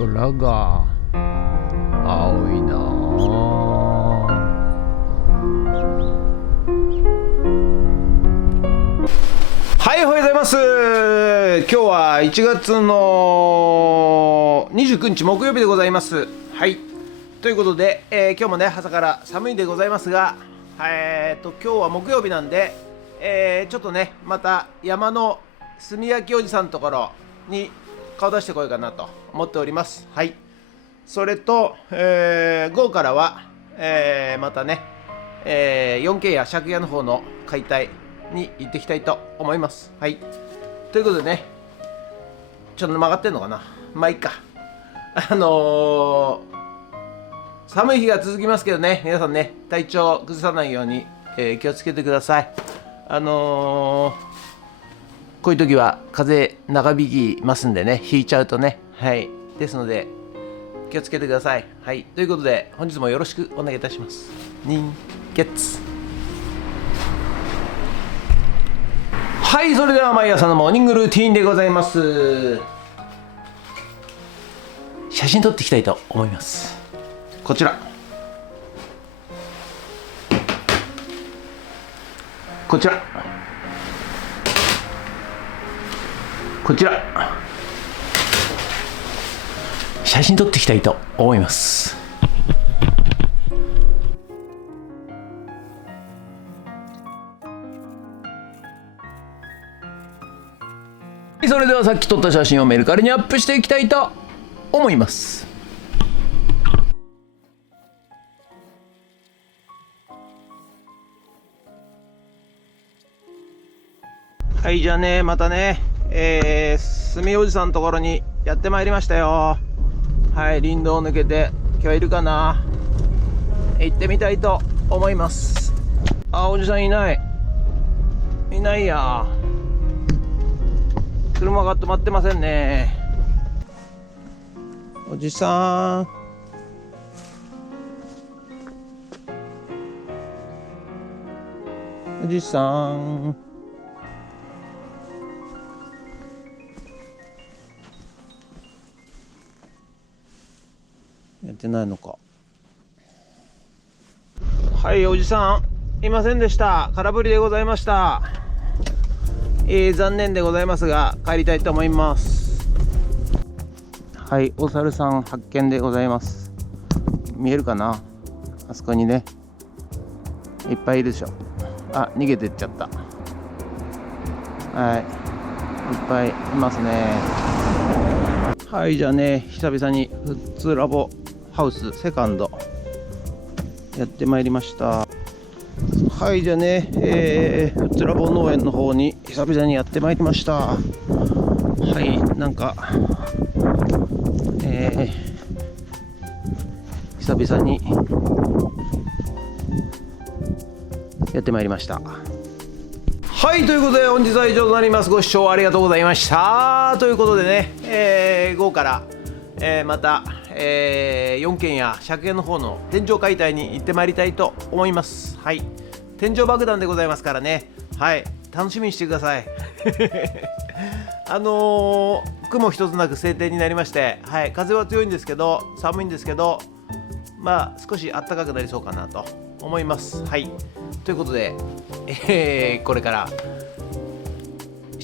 空が青いなあ。はい、おはようございます。今日は1月の29日木曜日でございます。はい、ということで、今日もね朝から寒いでございますが、今日は木曜日なんで、ちょっとねまた山の炭焼きおじさんのところに顔出してこようかなと思っております。はい、それと、午後からは、またね、4K や借家の方の解体に行ってきたいと思います。はい、ということでね、ちょっと曲がってんのかな、まあいいか。寒い日が続きますけどね、皆さんね体調崩さないように、気をつけてください。こういう時は風邪長引きますんでね、引いちゃうとね、はい、ですので気をつけてください。はい、ということで本日もよろしくお願いいたします。人月。はい、それでは毎朝のモーニングルーティーンでございます。写真撮っていきたいと思います。こちらこちらこちら、写真撮っていきたいと思います。それではさっき撮った写真をメルカリにアップしていきたいと思います。はい、じゃあね、またね、炭おじさんのところにやってまいりましたよ。はい、林道を抜けて今日はいるかな、行ってみたいと思います。あ、おじさんいないや。車が止まってませんね。おじさん、おじさん、やってないのか。はい、おじさんいませんでした。空振りでございました。残念でございますが帰りたいと思います。はい、お猿さん発見でございます。見えるかな、あそこにねいっぱいいるでしょ。あ、逃げてっちゃった。はい、いっぱいいますね。はい、じゃあね、久々にフッツラボハウスセカンドやってまいりました。はい、じゃあね、フッツラボ農園の方に久々にやってまいりました。はい、なんか、久々にやってまいりました。はい、ということで本日は以上となります。ご視聴ありがとうございました。ということでね、午後から、また、4軒や借家の方の天井解体に行ってまいりたいと思います。はい、天井爆弾でございますからね、はい、楽しみにしてください。雲一つなく晴天になりまして、はい、風は強いんですけど寒いんですけど、まあ少し暖かくなりそうかなと思います。はい、ということで、これから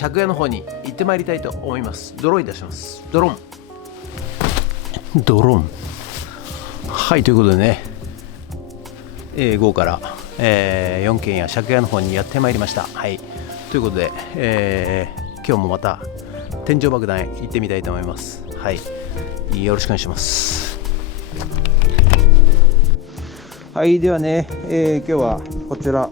借家の方に行ってまいりたいと思います。ドローンいたします。ドローン。はい、ということでね、午後から、4軒や借家の方にやってまいりました。はい、ということで、今日もまた天井爆弾へ行ってみたいと思います。はい、よろしくお願いします。はい、ではね、今日はこちら、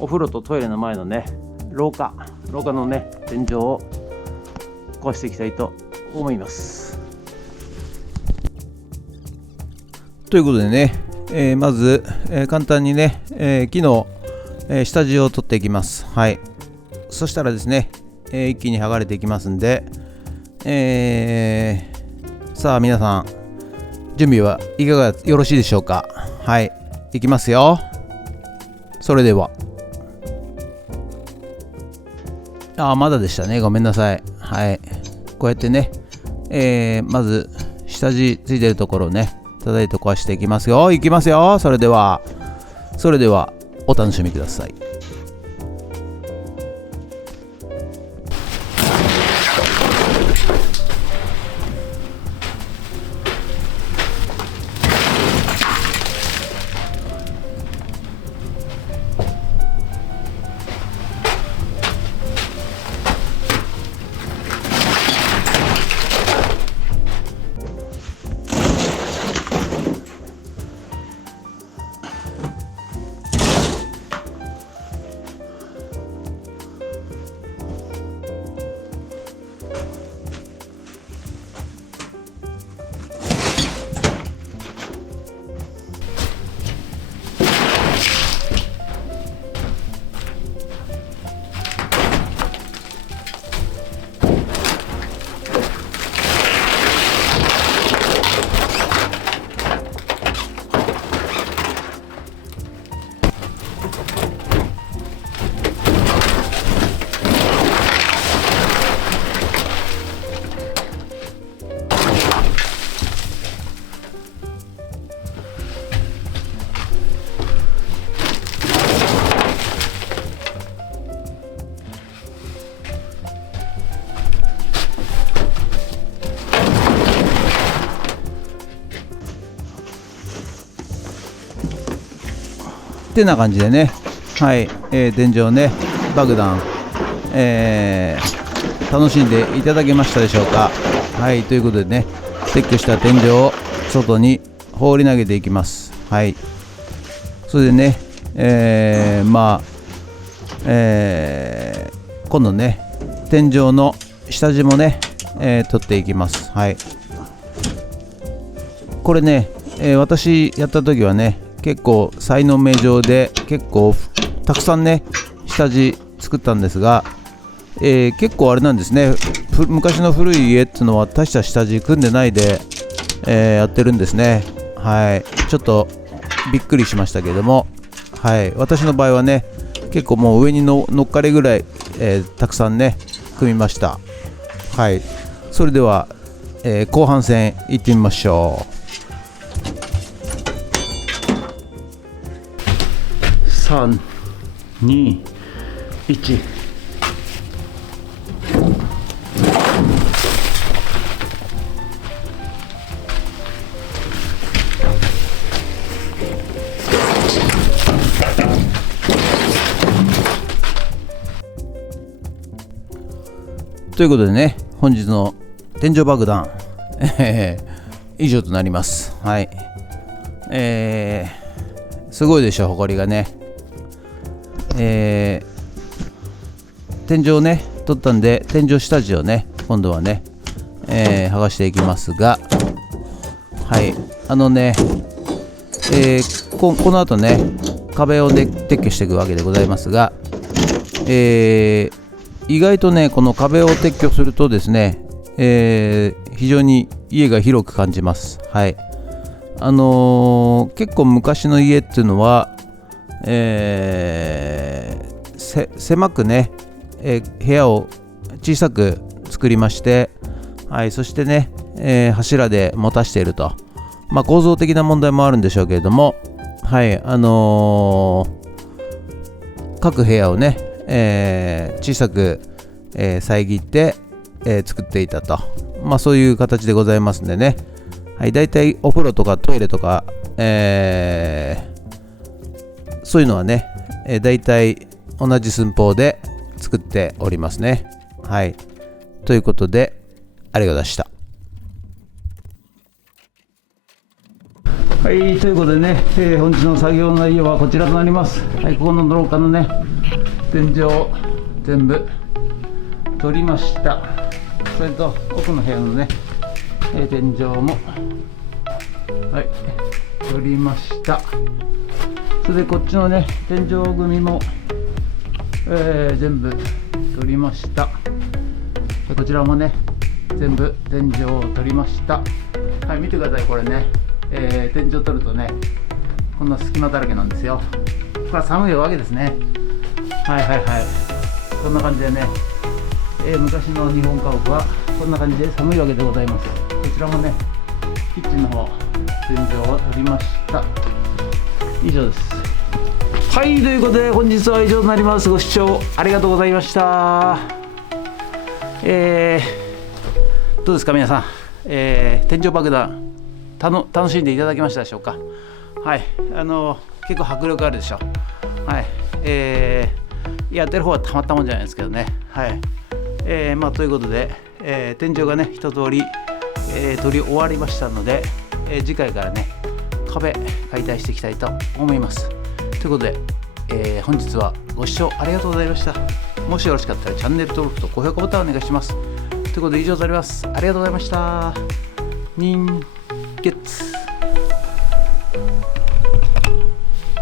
お風呂とトイレの前のね廊下のね天井を壊していきたいと思います。ということでね、まず、簡単にね、木の、下地を取っていきます。はい、そしたらですね、一気に剥がれていきますんで、さあ皆さん準備はいかがよろしいでしょうか。はい、いきますよ。それでは、まだでしたね、ごめんなさい。はい、こうやってね、まず下地ついてるところをね叩いて壊していきますよ。いきますよ。それではお楽しみください。ってな感じでね、はい、天井ね爆弾、楽しんでいただけましたでしょうか。はい、ということでね、撤去した天井を外に放り投げていきます。はい、それでね、今度ね天井の下地もね、取っていきます。はい、これね、私やった時はね結構才能名城で結構たくさんね下地作ったんですが、結構あれなんですね、昔の古い家っていうのは大した下地組んでないで、やってるんですね。はい、ちょっとびっくりしましたけれども、はい、私の場合はね結構もう上に乗っかれぐらい、たくさんね組みました。はい、それでは、後半戦いってみましょう。3、2、1。ということでね、本日の天井爆弾、以上となります。はい、すごいでしょ、ほこりがね。天井をね取ったんで、天井下地をね今度はね、剥がしていきますが、はい、この後ね壁を撤去していくわけでございますが、意外とねこの壁を撤去するとですね、非常に家が広く感じます。はい、結構昔の家っていうのは狭くね、部屋を小さく作りまして、はい、そしてね、柱で持たしていると、構造的な問題もあるんでしょうけれども、はい、各部屋をね、小さく、遮って、作っていたと、そういう形でございますんでね、はい、だいたいお風呂とかトイレとか、そういうのはね、だいたい同じ寸法で作っておりますね。はい、ということでありがとうございました。はい、ということでね、本日の作業内容はこちらとなります。はい、ここの廊下のね天井全部取りました。それと奥の部屋のね、天井もはい取りました。それでこっちのね天井組も、全部取りました。でこちらもね全部天井を取りました。はい、見てください。これね、天井取るとねこんな隙間だらけなんですよ。これは寒いわけですね。はいはいはい、こんな感じでね、昔の日本家屋はここんな感じで寒いわけでございます。こちらもね、キッチンの方天井を取りました。以上です。はい、ということで本日は以上となります。ご視聴ありがとうございました。どうですか皆さん、天井爆弾楽しんでいただけましたでしょうか。はい、結構迫力あるでしょ。はい、やってる方はたまったもんじゃないですけどね。はい、ということで、天井がね一通り、取り終わりましたので、次回からね壁解体していきたいと思います。ということで、本日はご視聴ありがとうございました。もしよろしかったらチャンネル登録と高評価ボタンお願いします。ということで以上となります。ありがとうございました。人月